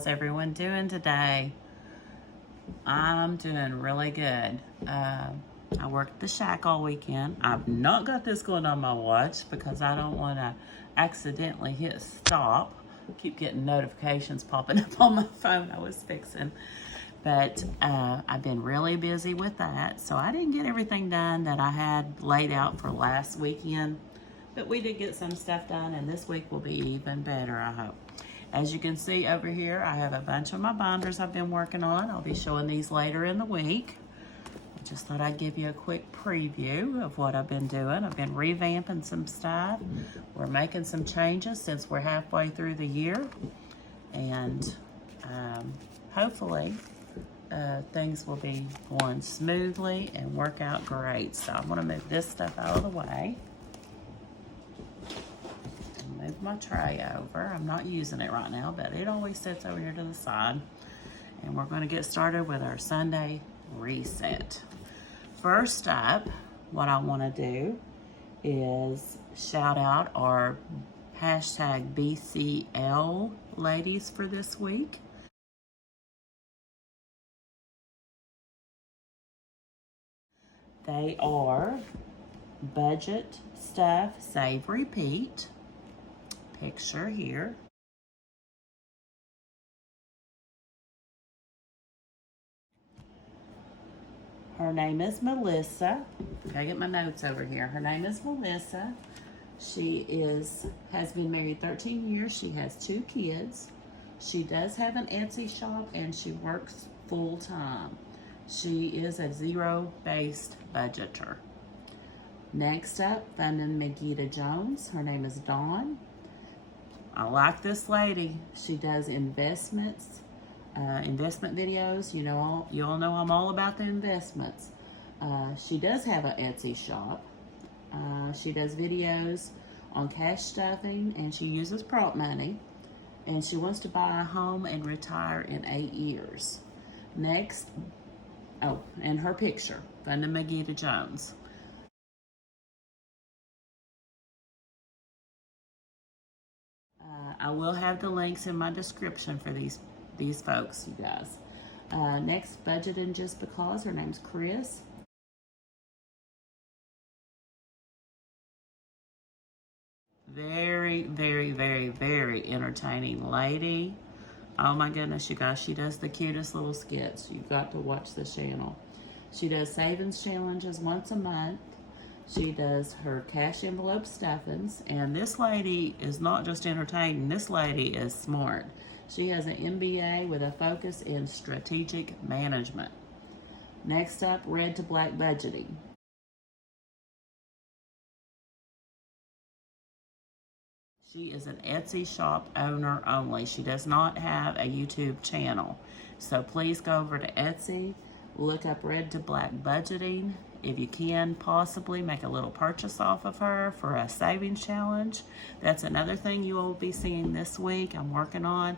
How's everyone doing today? I'm doing really good. I worked the shack all weekend. I've not got this going on my watch because I don't want to accidentally hit stop. Keep getting notifications popping up on my phone I was fixing. But I've been really busy with that, so I didn't get everything done that I had laid out for last weekend. But we did get some stuff done, and this week will be even better, I hope. As you can see over here, I have a bunch of my binders I've been working on. I'll be showing these later in the week. I just thought I'd give you a quick preview of what I've been doing. I've been revamping some stuff. We're making some changes since we're halfway through the year. And hopefully things will be going smoothly and work out great. So I'm gonna move this stuff out of the way. Move my tray over. I'm not using it right now, but it always sits over here to the side. And we're going to get started with our Sunday reset. First up, what I want to do is shout out our hashtag BCL ladies for this week. They are Budget Stuff Save Repeat. Picture here. Her name is Melissa. I get my notes over here. Her name is Melissa. She has been married 13 years. She has 2 kids. She does have an Etsy shop and she works full time. She is a zero-based budgeter. Next up, funding McGeeda Jones. Her name is Dawn. I like this lady. She does investments, investment videos. You all know I'm all about the investments. She does have an Etsy shop. She does videos on cash stuffing, and she uses prop money. And she wants to buy a home and retire in 8 years. Next, and her picture, funding McGeeda Jones. I will have the links in my description for these folks, you guys. Next, budgeting just because. Her name's Chris. Very, very, very, very entertaining lady. Oh my goodness, you guys, she does the cutest little skits. You've got to watch the channel. She does savings challenges once a month. She does her cash envelope stuffings, and this lady is not just entertaining, this lady is smart. She has an MBA with a focus in strategic management. Next up, red to black budgeting. She is an Etsy shop owner only. She does not have a YouTube channel. So please go over to Etsy, look up red to black budgeting. If you can, possibly make a little purchase off of her for a savings challenge. That's another thing you will be seeing this week. I'm working on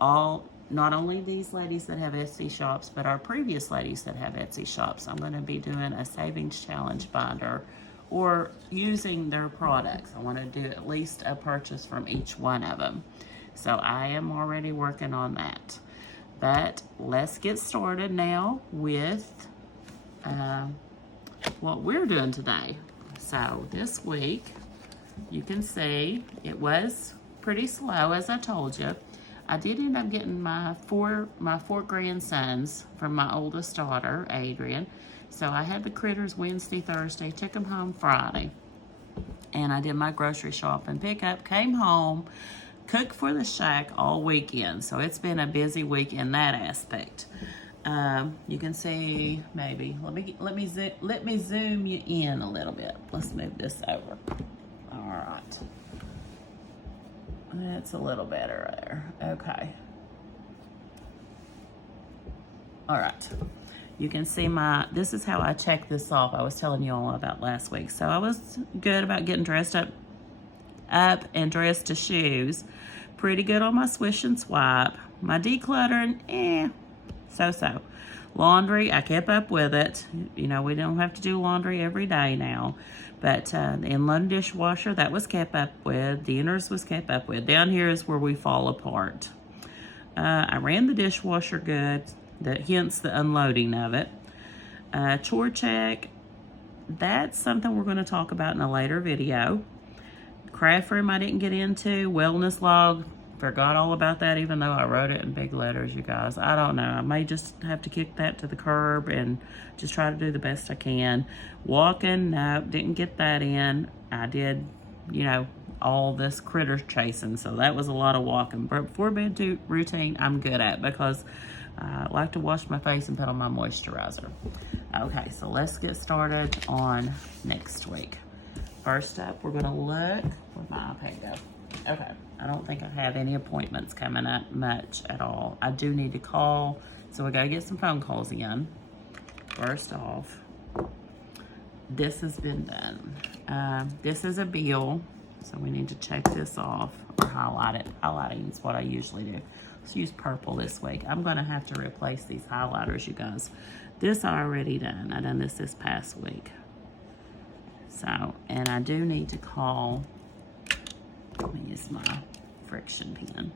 not only these ladies that have Etsy shops, but our previous ladies that have Etsy shops. I'm going to be doing a savings challenge binder or using their products. I want to do at least a purchase from each one of them. So I am already working on that. But let's get started now with what we're doing today. So this week, you can see it was pretty slow, as I told you. I did end up getting my four grandsons from my oldest daughter, Adrian. So I had the critters Wednesday, Thursday, took them home Friday. And I did my grocery shopping pickup, came home, cooked for the shack all weekend. So it's been a busy week in that aspect. You can see, maybe, let me zoom you in a little bit. Let's move this over. All right. That's a little better there. Okay. All right. You can see this is how I check this off. I was telling you all about last week. So I was good about getting dressed up and dressed to shoes. Pretty good on my swish and swipe. My decluttering, so-so. Laundry, I kept up with it. You know, we don't have to do laundry every day now. But the inland dishwasher, that was kept up with. The inners was kept up with. Down here is where we fall apart. I ran the dishwasher good, hence the unloading of it. Chore check, that's something we're going to talk about in a later video. Craft room I didn't get into. Wellness log, forgot all about that even though I wrote it in big letters, you guys. I don't know. I may just have to kick that to the curb and just try to do the best I can. Walking, no, didn't get that in. I did, you know, all this critter chasing, so that was a lot of walking. But before bed routine, I'm good at because I like to wash my face and put on my moisturizer. Okay, so let's get started on next week. First up, we're gonna look, where'd my iPad go? Okay, I don't think I have any appointments coming up much at all. I do need to call, so we gotta get some phone calls in. First off, this has been done. This is a bill, so we need to check this off or highlight it. Highlighting is what I usually do. Let's use purple this week. I'm gonna have to replace these highlighters, you guys. This I already done. I done this past week. So, and I do need to call, let me use my friction pen.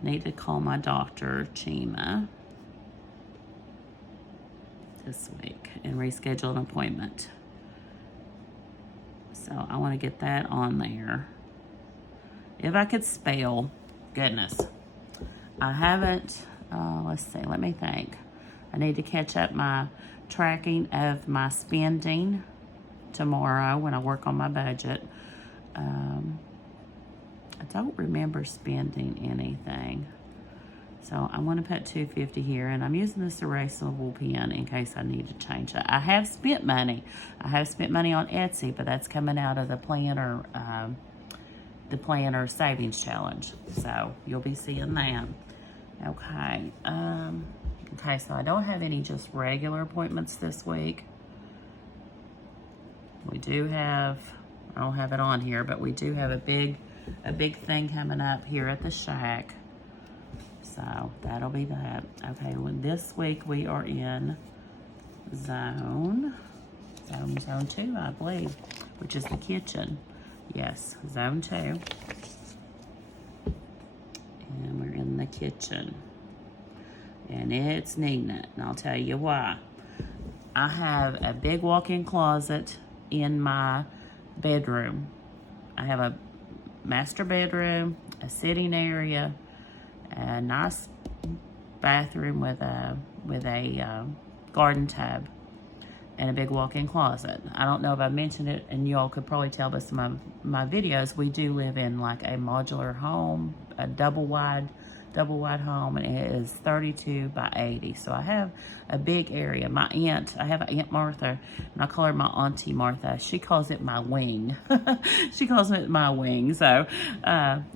I need to call my doctor, Chima, this week and reschedule an appointment. So I want to get that on there. If I could spell, goodness. I haven't, let's see, let me think. I need to catch up my tracking of my spending tomorrow when I work on my budget. I don't remember spending anything. So I'm going to put $2.50 here, and I'm using this erasable pen in case I need to change it. I have spent money. I have spent money on Etsy, but that's coming out of the planner savings challenge. So you'll be seeing that. Okay. Okay, so I don't have any just regular appointments this week. We do have, I don't have it on here, but we do have a big thing coming up here at the shack. So that'll be that. Okay, well, this week we are in zone 2, I believe, which is the kitchen. Yes, zone 2. And we're in the kitchen. And it's needing it, and I'll tell you why. I have a big walk-in closet in my bedroom. I have a master bedroom, a sitting area, a nice bathroom with a garden tub, and a big walk-in closet. I don't know if I mentioned it, and y'all could probably tell by some of my videos, we do live in like a modular home, a double wide home, and it is 32 by 80. So I have a big area. I have an Aunt Martha, and I call her my Auntie Martha. She calls it my wing. She calls it my wing. So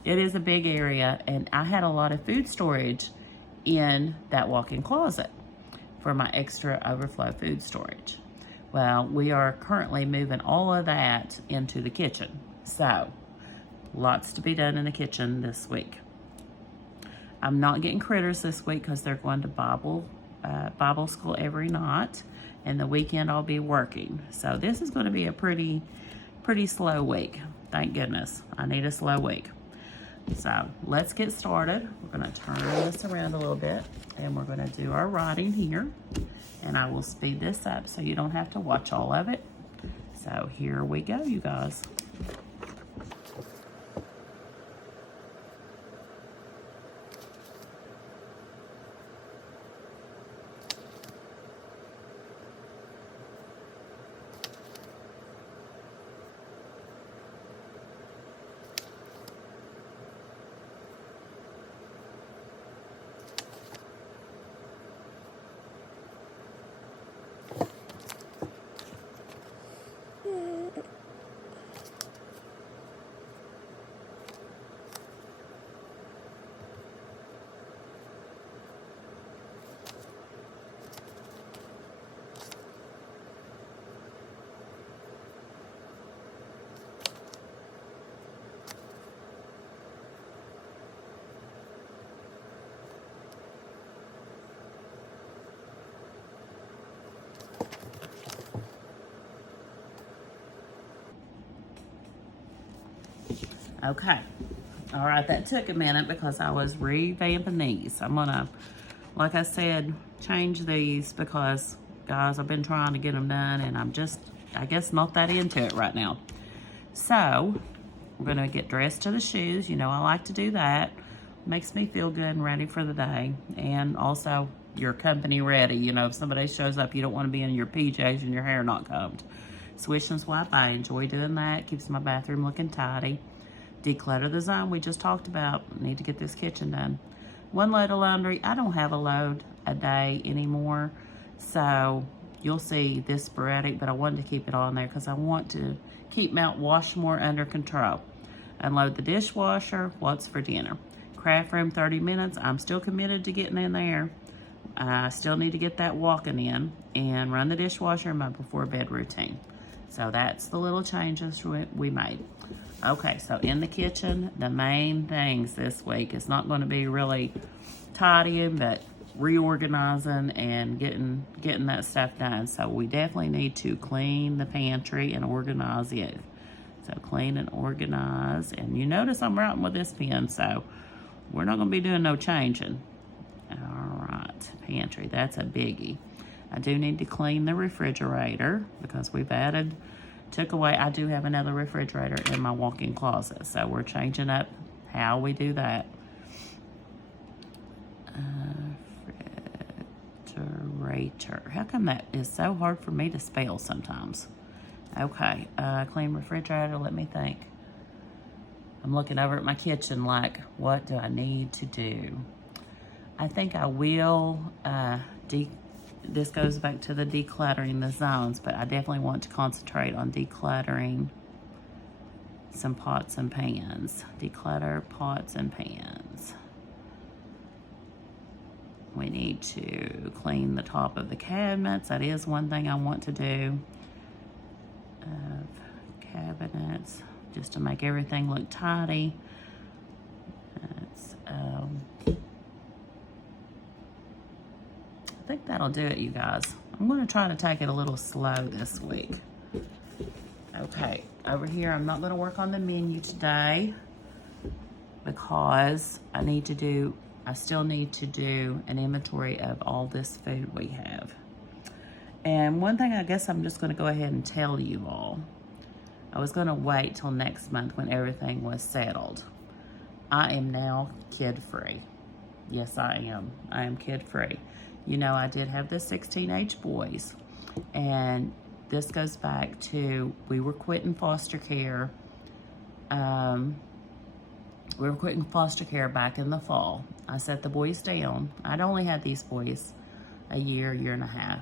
it is a big area, and I had a lot of food storage in that walk-in closet for my extra overflow food storage. Well, we are currently moving all of that into the kitchen. So lots to be done in the kitchen this week. I'm not getting critters this week because they're going to Bible school every night, and the weekend I'll be working. So this is going to be a pretty slow week. Thank goodness. I need a slow week. So let's get started. We're going to turn this around a little bit, and we're going to do our writing here. And I will speed this up so you don't have to watch all of it. So here we go, you guys. Okay, All right, that took a minute because I was revamping these. I'm gonna, like I said, change these because, guys, I've been trying to get them done and I'm just, I guess, not that into it right now. So, we're gonna get dressed to the shoes. You know, I like to do that. Makes me feel good and ready for the day. And also, your company ready. You know, if somebody shows up, you don't want to be in your PJs and your hair not combed. Swish and swipe, I enjoy doing that. Keeps my bathroom looking tidy. Declutter the zone we just talked about. Need to get this kitchen done. One load of laundry. I don't have a load a day anymore. So you'll see this sporadic, but I wanted to keep it on there because I want to keep Mount Washmore under control. Unload the dishwasher. What's for dinner? Craft room 30 minutes. I'm still committed to getting in there. I still need to get that walking in and run the dishwasher in my before bed routine. So that's the little changes we made. Okay, so in the kitchen, the main things this week is not going to be really tidying, but reorganizing and getting that stuff done. So we definitely need to clean the pantry and organize it. So clean and organize. And you notice I'm writing with this pen, so we're not going to be doing no changing. All right, pantry, that's a biggie. I do need to clean the refrigerator because we've took away, I do have another refrigerator in my walk-in closet, so we're changing up how we do that. Refrigerator, how come that is so hard for me to spell sometimes? Okay, clean refrigerator, let me think. I'm looking over at my kitchen like, what do I need to do? I think I will, this goes back to the decluttering the zones, but I definitely want to concentrate on decluttering some pots and pans. Declutter pots and pans. We need to clean the top of the cabinets. That is one thing I want to do. Cabinets, just to make everything look tidy. I think that'll do it, you guys. I'm going to try to take it a little slow this week. Okay, over here, I'm not going to work on the menu today because I still need to do an inventory of all this food we have. And one thing I guess I'm just going to go ahead and tell you all. I was going to wait till next month when everything was settled. I am now kid-free. Yes, I am. I am kid-free. You know, I did have the 6 teenage boys, and this goes back to, we were quitting foster care. We were quitting foster care back in the fall. I set the boys down. I'd only had these boys a year and a half.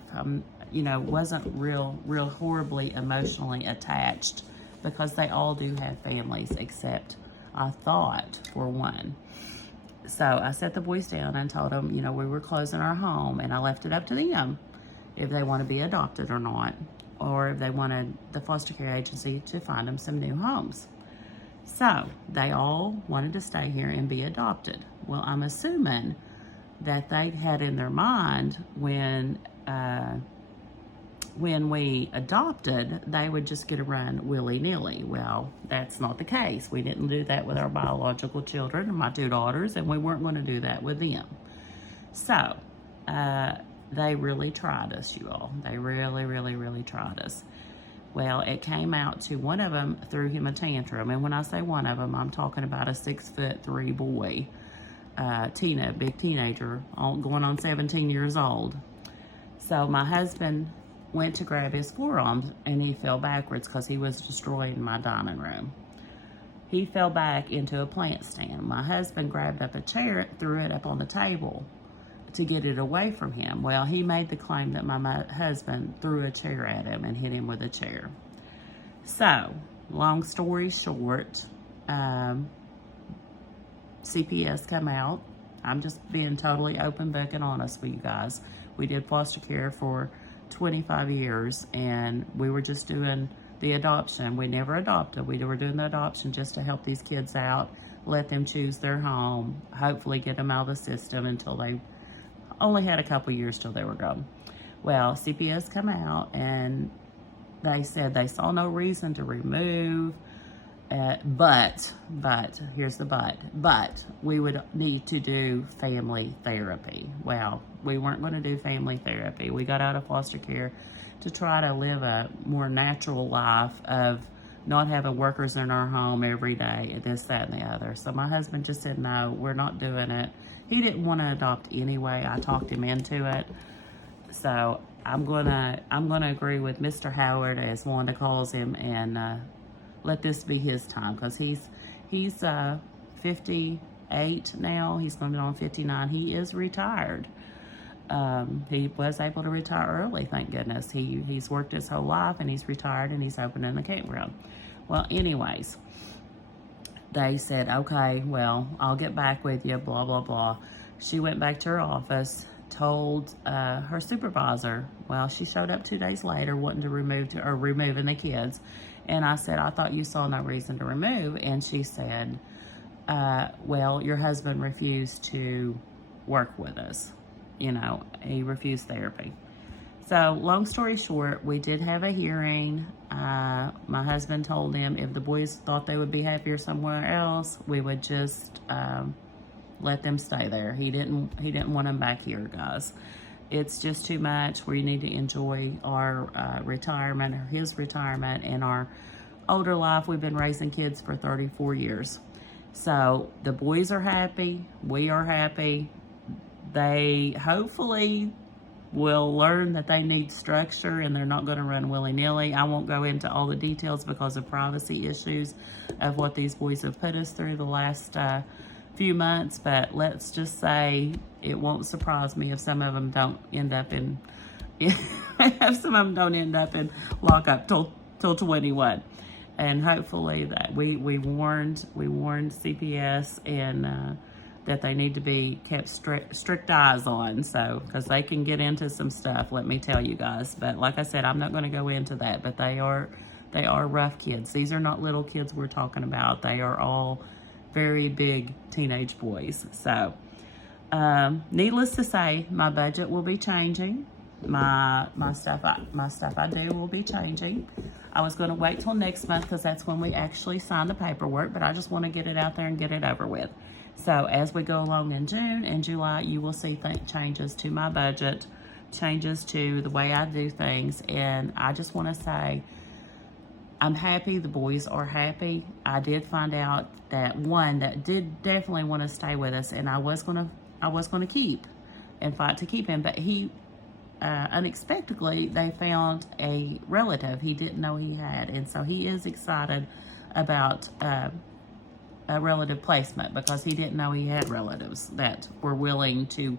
You know, wasn't real horribly emotionally attached because they all do have families, except I thought for one. So I set the boys down and told them, you know, we were closing our home, and I left it up to them if they want to be adopted or not, or if they wanted the foster care agency to find them some new homes. So they all wanted to stay here and be adopted. Well, I'm assuming that they had in their mind when we adopted, they would just get to run willy-nilly. Well, that's not the case. We didn't do that with our biological children, my 2 daughters, and we weren't going to do that with them. So, they really tried us, you all. They really tried us. Well, it came out to one of them threw him a tantrum. And when I say one of them, I'm talking about a 6'3" boy, big teenager, going on 17 years old. So my husband went to grab his forearms and he fell backwards because he was destroying my dining room. He fell back into a plant stand. My husband grabbed up a chair, threw it up on the table to get it away from him. Well, he made the claim that my husband threw a chair at him and hit him with a chair. So, long story short, CPS come out. I'm just being totally open book and honest with you guys. We did foster care for 25 years, and we were just doing the adoption. We never adopted. We were doing the adoption just to help these kids out, let them choose their home, hopefully get them out of the system until they only had a couple years till they were gone. Well, CPS come out and they said they saw no reason to remove But here's the but we would need to do family therapy. Well, we weren't going to do family therapy. We got out of foster care to try to live a more natural life of not having workers in our home every day, this, that, and the other. So my husband just said, no, we're not doing it. He didn't want to adopt anyway. I talked him into it. So I'm gonna agree with Mr. Howard, as Wanda calls him, and let this be his time, because he's 58 now. He's going to be on 59. He is retired. He was able to retire early, thank goodness. He's worked his whole life, and he's retired, and he's opening a campground. Well, anyways, they said, okay, well, I'll get back with you, blah, blah, blah. She went back to her office, told her supervisor. Well, she showed up 2 days later wanting to removing the kids. And I said, I thought you saw no reason to remove. And she said, well, your husband refused to work with us. You know, he refused therapy. So long story short, we did have a hearing. My husband told him if the boys thought they would be happier somewhere else, we would just let them stay there. He didn't want them back here, guys. It's just too much. We need to enjoy our retirement, or his retirement, and our older life. We've been raising kids for 34 years. So the boys are happy. We are happy. They hopefully will learn that they need structure, and they're not going to run willy-nilly. I won't go into all the details because of privacy issues of what these boys have put us through the last few months, but let's just say it won't surprise me if some of them don't end up in lockup till 21. And hopefully that we warned CPS and that they need to be kept strict eyes on, so because they can get into some stuff, let me tell you guys. But like I said, I'm not going to go into that, but they are rough kids. These are not little kids we're talking about. They are all very big teenage boys. So needless to say, my budget will be changing. My stuff I do will be changing. I was going to wait till next month because that's when we actually sign the paperwork, but I just want to get it out there and get it over with. So as we go along in June and July, you will see changes to my budget, changes to the way I do things. And I just want to say, I'm happy. The boys are happy. I did find out that one that did definitely want to stay with us, and I was going to keep and fight to keep him, but he unexpectedly they found a relative he didn't know he had, and so he is excited about a relative placement because he didn't know he had relatives that were willing to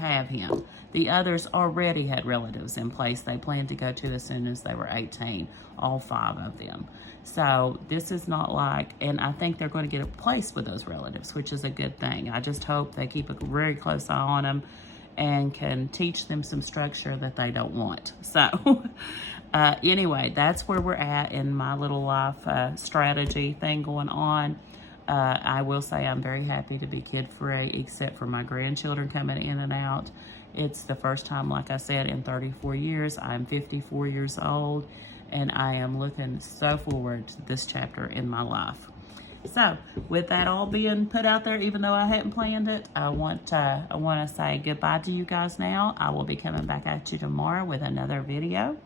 have him. The others already had relatives in place they planned to go to as soon as they were 18, all 5 of them. So this is not like, and I think they're going to get a place with those relatives, which is a good thing. I just hope they keep a very close eye on them and can teach them some structure that they don't want. So anyway, that's where we're at in my little life strategy thing going on. I will say I'm very happy to be kid-free, except for my grandchildren coming in and out. It's the first time, like I said, in 34 years. I'm 54 years old, and I am looking so forward to this chapter in my life. So, with that all being put out there, even though I hadn't planned it, I want to say goodbye to you guys now. I will be coming back at you tomorrow with another video,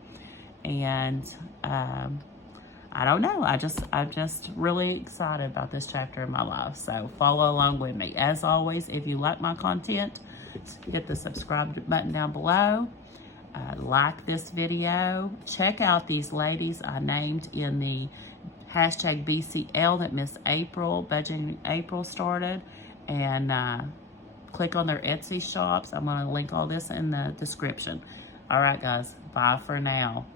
and I don't know. I'm just really excited about this chapter in my life. So follow along with me. As always, if you like my content, hit the subscribe button down below. Like this video. Check out these ladies I named in the hashtag BCL that Miss April, Budgeting April started. And click on their Etsy shops. I'm going to link all this in the description. All right, guys. Bye for now.